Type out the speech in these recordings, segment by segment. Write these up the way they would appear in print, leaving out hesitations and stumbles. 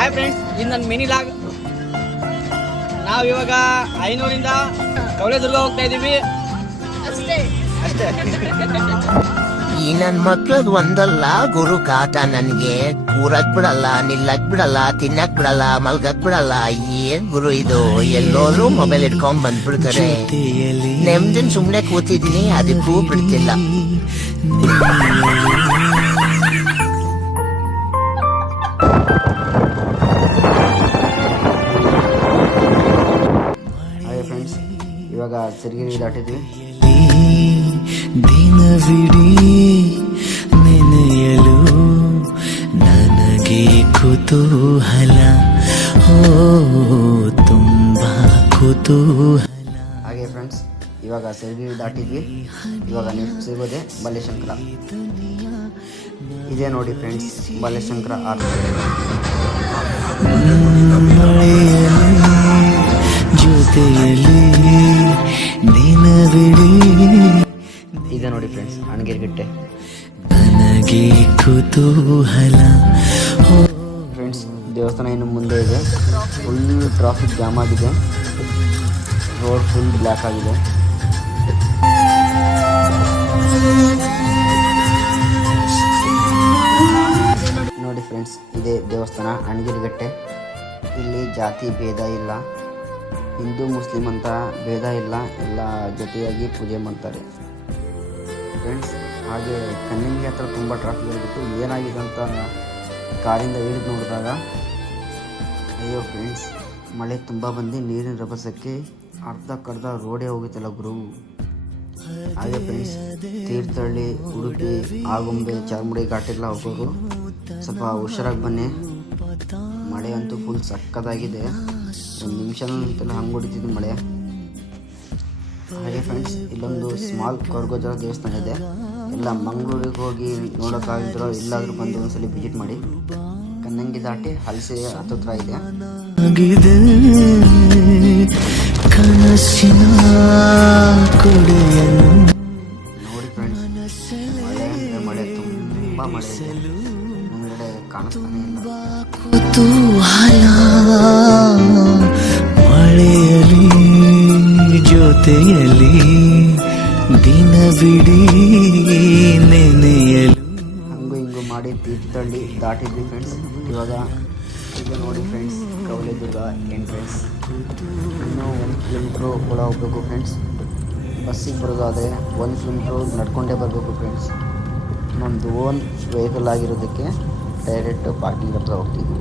Hi friends, ಇದು ನನ್ನ mini log. ನಾವು ಇವಾಗ ಐನೂರಿಂದ ಕವಲೇದುರ್ಗ ಹೋಗ್ತಾ ಇದ್ದೀವಿ ಅಷ್ಟೇ. ಈ ನನ್ ಮಕ್ಳದ್ ಒಂದಲ್ಲ ಗುರು ಕಾಟ. ನನ್ಗೆ ಕೂರಕ್ ಬಿಡಲ್ಲ, ನಿಲ್ಲಕ್ ಬಿಡಲ್ಲ, ತಿನ್ನಕ್ ಬಿಡಲ್ಲ, ಮಲ್ಗಕ್ ಬಿಡಲ್ಲ. ಏನ್ ಗುರು ಇದು? ಎಲ್ಲೋದ್ರು ಮೊಬೈಲ್ ಇಟ್ಕೊಂಡ್ ಬಂದ್ಬಿಡ್ತಾರೆ. ನೆಮ್ಮದಿನ್ ಸುಮ್ನೆ ಕೂತಿದೀನಿ, ಅದಕ್ಕೂ ಬಿಡ್ತಿಲ್ಲ. ಹಾಯ್ ಫ್ರೆಂಡ್ಸ್, ಇವಾಗ ಸಿರಿಗಿರಿ ದಾಟಿದ್ವಿ. ದಿನವಿಡೀ ನೆನೆಯಲು ನನಗೆ ಕುತೂಹಲ, ಓ ತುಂಬಾ ಕುತೂಹಲ. ಹಾಗೆ ಫ್ರೆಂಡ್ಸ್, ಇವಾಗ ಸಿರಿಗಿರಿ ದಾಟಿದ್ವಿ. ಇವಾಗ ನೆಕ್ಸ್ಟ್ ಸಿಗೋದೆ ಬಲೇಶಂಕರ. ಇದೇ ನೋಡಿ ಫ್ರೆಂಡ್ಸ್, ಬಲೇಶಂಕರ ಆರ್ಟ್. ಜೊತೆಯಲ್ಲಿ ದಿನವಿಡೀ ಇದೆ ನೋಡಿ ಫ್ರೆಂಡ್ಸ್, ಅಣಗಿರಿಗಟ್ಟೆ. ನನಗೆ ಕುತೂಹಲ. ಫ್ರೆಂಡ್ಸ್, ದೇವಸ್ಥಾನ ಇನ್ನು ಮುಂದೆ ಇದೆ. ಫುಲ್ ಟ್ರಾಫಿಕ್ ಜಾಮ್ ಆಗಿದೆ, ರೋಡ್ ಫುಲ್ ಬ್ಲ್ಯಾಕ್ ಆಗಿದೆ. ನೋಡಿ ಫ್ರೆಂಡ್ಸ್, ಇದೇ ದೇವಸ್ಥಾನ ಅಣಗಿರಿಗಟ್ಟೆ. ಇಲ್ಲಿ ಜಾತಿ ಭೇದ ಇಲ್ಲ, ಹಿಂದೂ ಮುಸ್ಲಿಂ ಅಂತ ಭೇದ ಇಲ್ಲ, ಎಲ್ಲ ಜೊತೆಯಾಗಿ ಪೂಜೆ ಮಾಡ್ತಾರೆ ಫ್ರೆಂಡ್ಸ್. ಹಾಗೆ ಕನ್ನಂಗಿ ಹತ್ರ ತುಂಬ ಟ್ರಾಫಿಕ್ ಆಗಿತ್ತು. ಏನಾಗಿದೆ ಅಂತ ಕಾರಿಂದ ಇಳಿದು ನೋಡಿದಾಗ, ಅಯ್ಯೋ ಫ್ರೆಂಡ್ಸ್, ಮಳೆ ತುಂಬ ಬಂದು ನೀರಿನ ರಭಸಕ್ಕೆ ಅರ್ಧಕ್ಕರ್ಧ ರೋಡೇ ಹೋಗುತ್ತಲ್ಲ ಗುರು. ಹಾಗೆ ಫ್ರೆಂಡ್ಸ್, ತೀರ್ಥಹಳ್ಳಿ, ಉಡುಪಿ, ಆಗುಂಬೆ, ಚಾರ್ಮುಡಿ ಘಾಟೆಲ್ಲ ಹೋಗೋರು ಸ್ವಲ್ಪ ಹುಷಾರಾಗಿ ಬನ್ನಿ. ಮಳೆ ಅಂತೂ ಫುಲ್ ಸಕ್ಕತ್ತಾಗಿದೆ. ಒಂದು ನಿಮಿಷನಂತೆಲ್ಲ ಹಂಗೆ ಹೊಡಿತಿದ್ದು ಮಳೆ. ಹಾಗೆ ಫ್ರೆಂಡ್ಸ್, ಇಲ್ಲೊಂದು ಸ್ಮಾಲ್ ಕೊರಗೋಜರ ದೇವಸ್ಥಾನ ಇದೆ. ಎಲ್ಲ ಮಂಗಳೂರಿಗೆ ಹೋಗಿ ನೋಡೋಕ್ಕಾಗಿದ್ರೋ ಇಲ್ಲಾದರೂ ಬಂದು ಒಂದ್ಸಲಿ ವಿಸಿಟ್ ಮಾಡಿ. ಕನ್ನಂಗಿ ದಾಟಿ ಹಲಸೆ ಹತ್ರ ಇದೆ. ನೋಡಿ ಫ್ರೆಂಡ್ಸ್, ಮಳೆ ಅಂದರೆ ಮಳೆ, ತುಂಬ ಮಳೆ ಇದೆ. ಮುಂಗಡೆ ಕಾಣಿಸ್ತಾನೆ ಇಲ್ಲ. ಕುತೂಹಲ ಮಳೆಯಲಿ ಜೊತೆಯಲಿ ದಿನವಿಡೀ ನೆನೆಯಲು. ಹಂಗು ಹಿಂಗು ಮಾಡಿ ತೀರ್ಥಹಳ್ಳಿ ದಾಟಿದ್ವಿ ಫ್ರೆಂಡ್ಸ್. ಇವಾಗ ಈಗ ನೋಡಿ ಫ್ರೆಂಡ್ಸ್, ಕವಲೇದುರ್ಗ ಎಂಟ್ರೆನ್ಸ್. ಇನ್ನೂ 1 ಕಿಲೋಮೀಟ್ರು ಒಳ ಹೋಗ್ಬೇಕು ಫ್ರೆಂಡ್ಸ್. ಬಸ್ಸಿಗೆ ಬರೋದಾದರೆ 1 ಕಿಲೋಮೀಟ್ರು ನಡ್ಕೊಂಡೇ ಬರಬೇಕು ಫ್ರೆಂಡ್ಸ್. ನಮ್ಮದು ಓನ್ ವೆಹಿಕಲ್ ಆಗಿರೋದಕ್ಕೆ ಡೈರೆಕ್ಟ್ ಪಾರ್ಕಿಂಗ್ ಹತ್ರ ಹೋಗ್ತಿದ್ವಿ.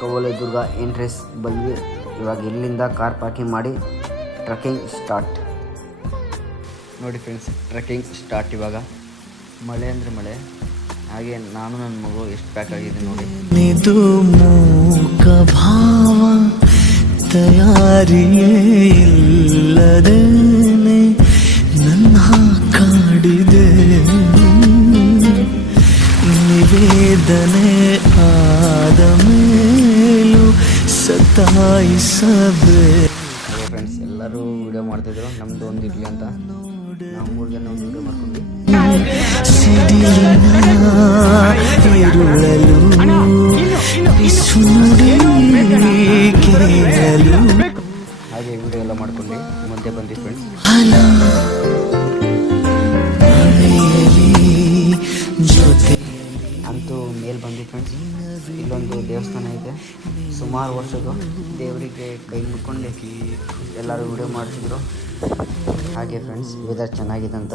ಕವಲೇದುರ್ಗ ಎಂಟ್ರೆನ್ಸ್ ಬಂದ್ವಿ. ಇವಾಗ ಇಲ್ಲಿಂದ ಕಾರ್ ಪಾರ್ಕಿಂಗ್ ಮಾಡಿ ಟ್ರೆಕ್ಕಿಂಗ್ ಸ್ಟಾರ್ಟ್. ನೋಡಿ ಫ್ರೆಂಡ್ಸ್, ಟ್ರೆಕ್ಕಿಂಗ್ ಸ್ಟಾರ್ಟ್. ಇವಾಗ ಮಳೆ ಅಂದರೆ ಮಳೆ. ಹಾಗೆ ನಾನು ನನ್ನ ಮಗು ಎಷ್ಟು ಪ್ಯಾಕ್ ಆಗಿದೆ ನೋಡಿ. ನಿದು ಮೂಕ ಭಾವ ತಯಾರಿಯೇ ಇಲ್ಲದೇನೆ ನನ್ನ ಕಾಡಿದೆ. ನಿವೇದನೆ ಆದ ಮೇಲೂ ಸತಾಯಿಸಬೇ. ಹಾಗೆ ಫ್ರೆಂಡ್ಸ್, ಎಲ್ಲರೂ ವಿಡಿಯೋ ಮಾಡ್ತಿದ್ರು. ನಮ್ಮದು ಒಂದು ಇರಲಿ ಅಂತ ನಾವು 3 ಜನ ಒಂದು ವಿಡಿಯೋ ಮಾಡ್ಕೊಂಡ್ವಿ. ಸಿಡಿಲಿನ ಇರುಳಲು ಬಿಸು ನುಡಿ ಕೇಳಲು ಹಾಗೆ ವಿಡಿಯೋ ಎಲ್ಲ ಮಾಡ್ಕೊಂಡು ಮುಂದೆ ಬಂದ್ವಿ ಫ್ರೆಂಡ್ಸ್. ಅಂತೂ ಮೇಲೆ ಬಂದ್ವಿ ಫ್ರೆಂಡ್ಸ್. ಇಲ್ಲೊಂದು ದೇವಸ್ಥಾನ ಇದೆ. ಸುಮಾರು ವರ್ಷದ್ದು ದೇವರಿಗೆ ಕೈ ಮುಕ್ಕೊಂಡು ಎಲ್ಲರೂ ವಿಡಿಯೋ ಮಾಡ್ತಿದ್ರು. ಹಾಗೆ ಫ್ರೆಂಡ್ಸ್, ವೆದರ್ ಚೆನ್ನಾಗಿದೆ ಅಂತ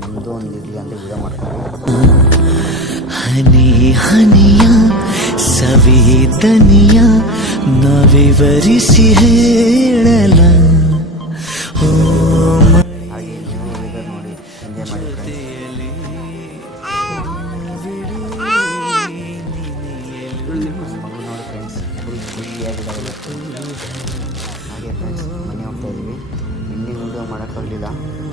ನಮ್ಮದು ಒಂದು ಇರಲಿ ಅಂತ ವಿಡಿಯೋ ಮಾಡ್ಕೊಂಡು ಹನಿ ಹನಿಯ ಸವೇದನಿಯ ನವಿವರಿಸಿ ಹೇಳಲ. ಹಾಗೆ ನೀವು ವೆದರ್ ನೋಡಿ ಎಂಜಾಯ್ ಮಾಡಿ ಫ್ರೆಂಡ್ಸ್. ನೋಡಿ ಫ್ರೆಂಡ್ಸ್, ಫುಲ್ ಖುಷಿ ರೆಡಿಯಾಗಿದ್ದಾವೆ. ಹಾಗೆ ಫ್ರೆಂಡ್ಸ್ ಮನೆ ಹೋಗ್ತಾ ಇದ್ದೀವಿ. ಇನ್ನೂ ವೀಡಿಯೋ ಮಾಡೋಕ್ಕಾಗಲಿಲ್ಲ,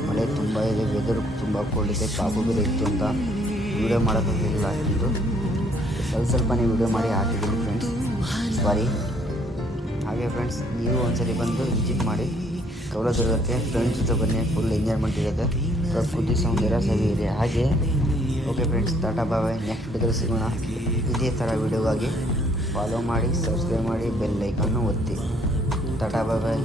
ಮಳೆ ತುಂಬ ಇದೆ, ವೆದರು ತುಂಬ ಕೋಲ್ಡ್ ಇದೆ, ಕಾಫು ಬೇರೆ ಇತ್ತು ಅಂತ ವೀಡಿಯೋ ಮಾಡೋಕ್ಕಾಗಲಿಲ್ಲ. ಅಷ್ಟೊಂದು ಸ್ವಲ್ಪನೇ ವೀಡಿಯೋ ಮಾಡಿ ಹಾಕಿದ್ದೀನಿ ಫ್ರೆಂಡ್ಸ್, ಸಾರಿ. ಹಾಗೆ ಫ್ರೆಂಡ್ಸ್ ನೀವು ಒಂದ್ಸರಿ ಬಂದು ವಿಸಿಟ್ ಮಾಡಿ ಕವಲದುರ್ಗಕ್ಕೆ. ಫ್ರೆಂಡ್ಸ್ ಜೊತೆ ಬನ್ನಿ, ಫುಲ್ ಎಂಜಾಯ್ಮೆಂಟ್ ಇರುತ್ತೆ, ಪ್ರಕೃತಿ ಸೌಂದರ್ಯ ಸವಿಯಿರಿ. ಹಾಗೆ ಓಕೆ ಫ್ರೆಂಡ್ಸ್, ಟಾಟಾ ಬಾಯ್. ನೆಕ್ಸ್ಟ್ ವಿಡಿಯೋದಲ್ಲಿ ಸಿಗೋಣ. ಇದೇ ಥರ ವಿಡಿಯೋಗಾಗಿ ಫಾಲೋ ಮಾಡಿ, ಸಬ್ಸ್ಕ್ರೈಬ್ ಮಾಡಿ, ಬೆಲ್ ಐಕನ್ನು ಒತ್ತಿ. ಟಾಟಾ ಬಾಯ್.